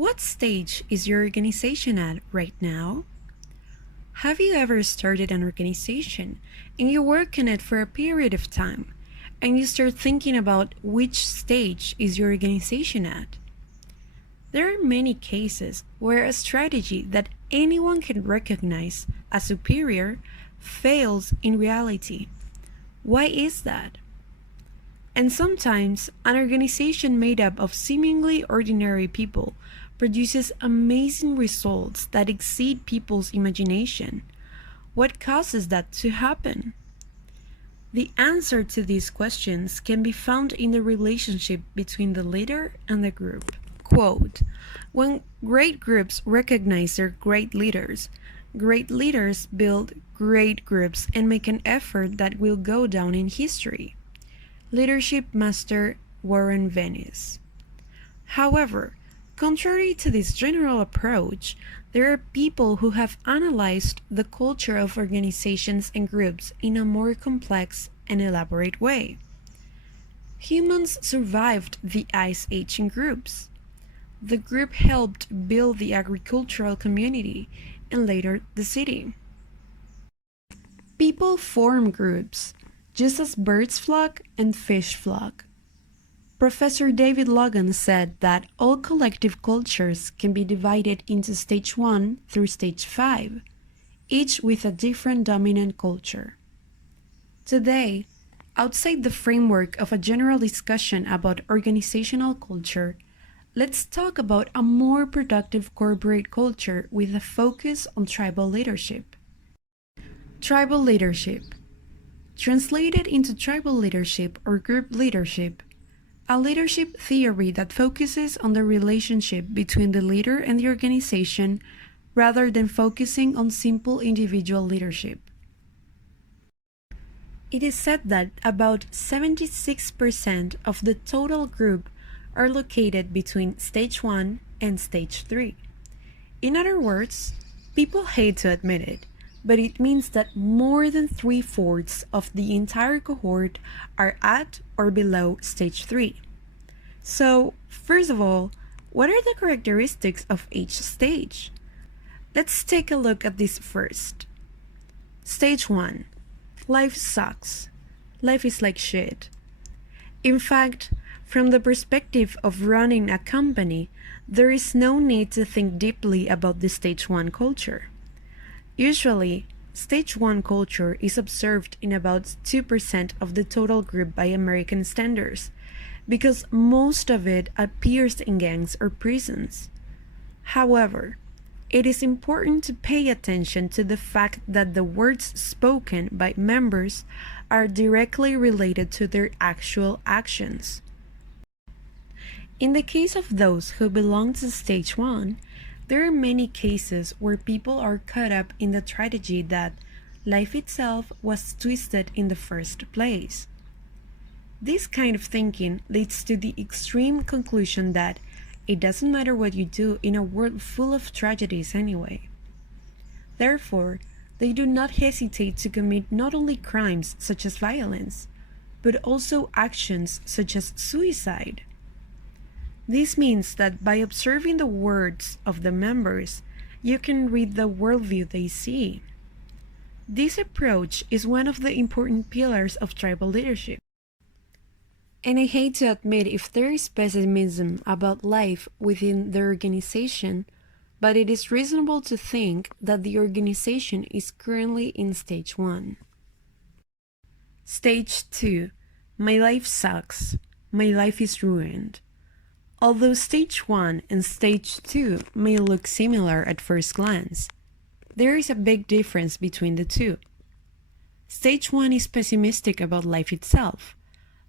What stage is your organization at right now? Have you ever started an organization and you work in it for a period of time and you start thinking about which stage is your organization at? There are many cases where a strategy that anyone can recognize as superior fails in reality. Why is that? And sometimes an organization made up of seemingly ordinary people produces amazing results that exceed people's imagination. What causes that to happen? The answer to these questions can be found in the relationship between the leader and the group. Quote, when great groups recognize their great leaders build great groups and make an effort that will go down in history. Leadership Master Warren Venice. However, contrary to this general approach, there are people who have analyzed the culture of organizations and groups in a more complex and elaborate way. Humans survived the Ice Age in groups. The group helped build the agricultural community and later the city. People form groups, just as birds flock and fish flock. Professor David Logan said that all collective cultures can be divided into stage 1 through stage 5, each with a different dominant culture. Today, outside the framework of a general discussion about organizational culture, let's talk about a more productive corporate culture with a focus on tribal leadership. Tribal leadership. Translated into tribal leadership or group leadership, a leadership theory that focuses on the relationship between the leader and the organization rather than focusing on simple individual leadership. It is said that about 76% of the total group are located between stage 1 and stage 3. In other words, people hate to admit it, but it means that more than 3/4 of the entire cohort are at or below stage 3. So, first of all, what are the characteristics of each stage? Let's take a look at this first. Stage 1. Life sucks. Life is like shit. In fact, from the perspective of running a company, there is no need to think deeply about the stage 1 culture. Usually, stage 1 culture is observed in about 2% of the total group by American standards, because most of it appears in gangs or prisons. However, it is important to pay attention to the fact that the words spoken by members are directly related to their actual actions. In the case of those who belong to stage 1, there are many cases where people are caught up in the tragedy that life itself was twisted in the first place. This kind of thinking leads to the extreme conclusion that it doesn't matter what you do in a world full of tragedies anyway. Therefore, they do not hesitate to commit not only crimes such as violence, but also actions such as suicide. This means that by observing the words of the members, you can read the worldview they see. This approach is one of the important pillars of tribal leadership. And I hate to admit if there is pessimism about life within the organization, but it is reasonable to think that the organization is currently in stage 1. Stage 2. My life sucks. My life is ruined. Although stage 1 and stage 2 may look similar at first glance, there is a big difference between the two. Stage 1 is pessimistic about life itself,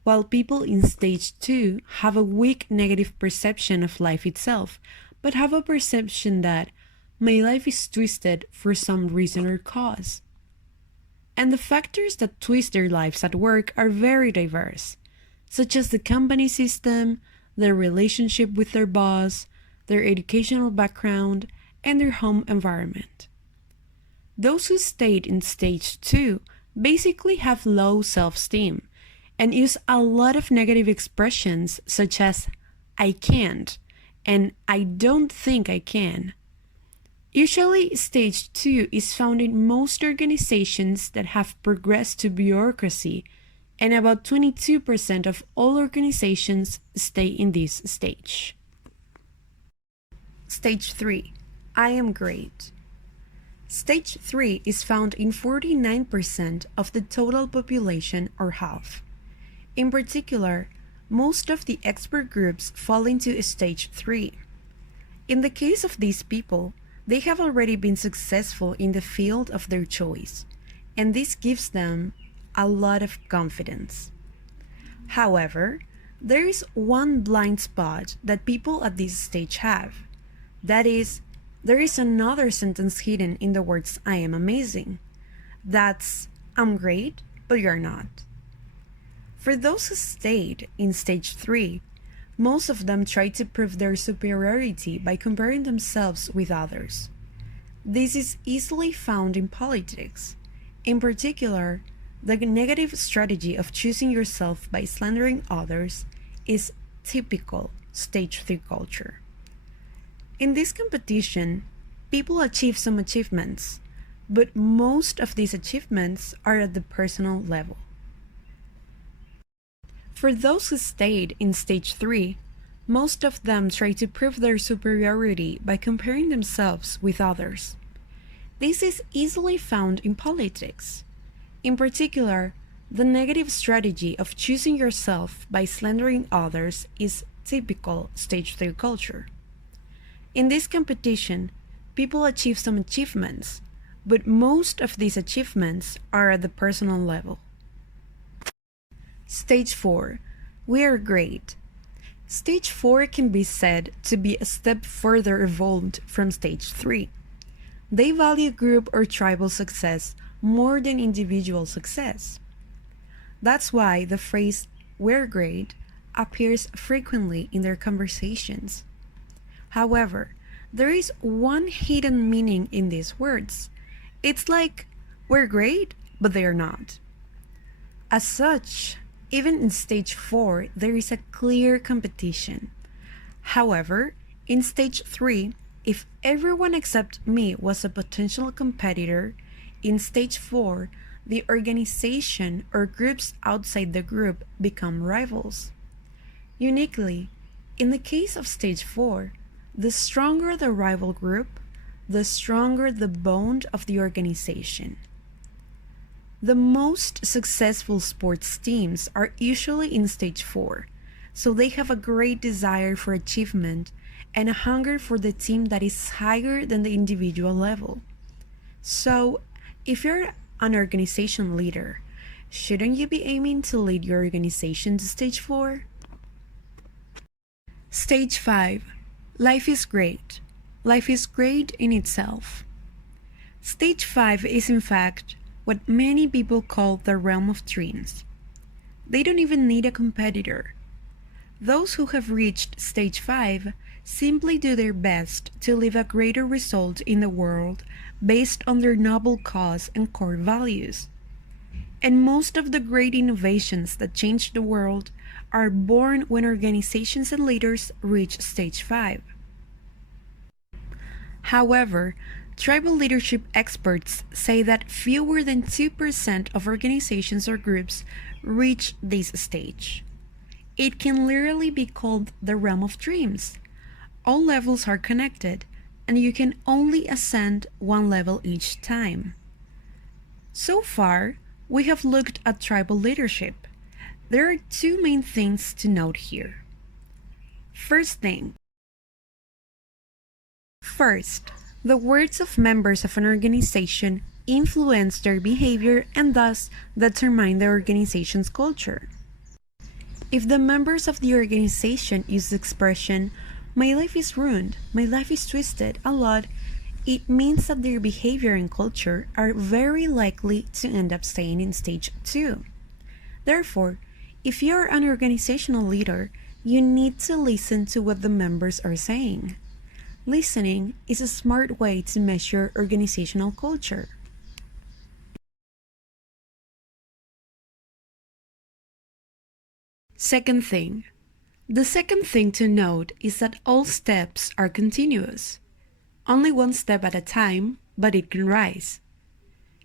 while people in stage 2 have a weak negative perception of life itself, but have a perception that my life is twisted for some reason or cause. And the factors that twist their lives at work are very diverse, such as the company system, their relationship with their boss, their educational background, and their home environment. Those who stayed in stage 2 basically have low self-esteem and use a lot of negative expressions such as I can't and I don't think I can. Usually, stage 2 is found in most organizations that have progressed to bureaucracy, and about 22% of all organizations stay in this stage. Stage 3. I am great. Stage 3 is found in 49% of the total population or half. In particular, most of the expert groups fall into stage 3. In the case of these people, they have already been successful in the field of their choice, and this gives them a lot of confidence. However, there is one blind spot that people at this stage have. That is, there is another sentence hidden in the words I am amazing. That's I'm great, but you're not. For those who stayed in stage 3, most of them try to prove their superiority by comparing themselves with others. This is easily found in politics. In particular, the negative strategy of choosing yourself by slandering others is typical stage 3 culture. In this competition, people achieve some achievements, but most of these achievements are at the personal level. For those who stayed in stage 3, most of them try to prove their superiority by comparing themselves with others. This is easily found in politics. In particular, the negative strategy of choosing yourself by slandering others is typical stage 3 culture. In this competition, people achieve some achievements, but most of these achievements are at the personal level. Stage 4. We are great. Stage 4 can be said to be a step further evolved from stage 3. They value group or tribal success more than individual success. That's why the phrase "we're great" appears frequently in their conversations. However, there is one hidden meaning in these words. It's like, we're great, but they are not. As such, even in stage 4, there is a clear competition. However, in stage 3, if everyone except me was a potential competitor, in stage 4, the organization or groups outside the group become rivals. Uniquely, in the case of stage 4, the stronger the rival group, the stronger the bond of the organization. The most successful sports teams are usually in stage 4, so they have a great desire for achievement and a hunger for the team that is higher than the individual level. So, if you're an organization leader, shouldn't you be aiming to lead your organization to stage 4? Stage 5. Life is great. Life is great in itself. Stage 5 is in fact what many people call the realm of dreams. They don't even need a competitor. Those who have reached stage 5 simply do their best to leave a greater result in the world based on their noble cause and core values. And most of the great innovations that change the world are born when organizations and leaders reach stage 5. However, tribal leadership experts say that fewer than 2% of organizations or groups reach this stage. It can literally be called the realm of dreams. All levels are connected, and you can only ascend one level each time. So far, we have looked at tribal leadership. There are two main things to note here. First, the words of members of an organization influence their behavior and thus determine the organization's culture. If the members of the organization use the expression, "My life is ruined, my life is twisted" a lot, it means that their behavior and culture are very likely to end up staying in stage 2. Therefore, if you're an organizational leader, you need to listen to what the members are saying. Listening is a smart way to measure organizational culture. Second thing, The second thing to note is that all steps are continuous. Only one step at a time, but it can rise.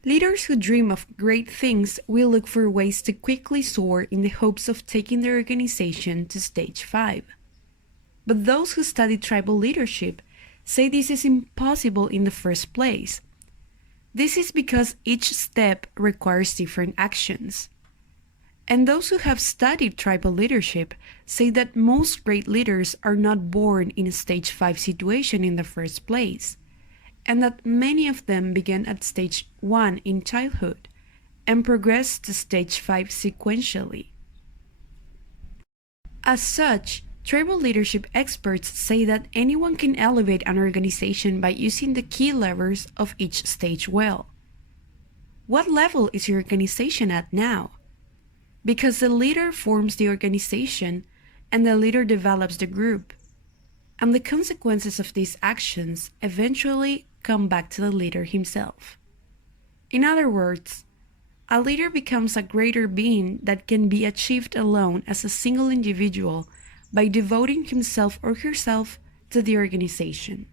Leaders who dream of great things will look for ways to quickly soar in the hopes of taking their organization to stage 5. But those who study tribal leadership say this is impossible in the first place. This is because each step requires different actions. And those who have studied tribal leadership say that most great leaders are not born in a stage 5 situation in the first place, and that many of them began at stage 1 in childhood and progress to stage 5 sequentially. As such, tribal leadership experts say that anyone can elevate an organization by using the key levers of each stage well. What level is your organization at now? Because the leader forms the organization and the leader develops the group, and the consequences of these actions eventually come back to the leader himself. In other words, a leader becomes a greater being that can be achieved alone as a single individual by devoting himself or herself to the organization.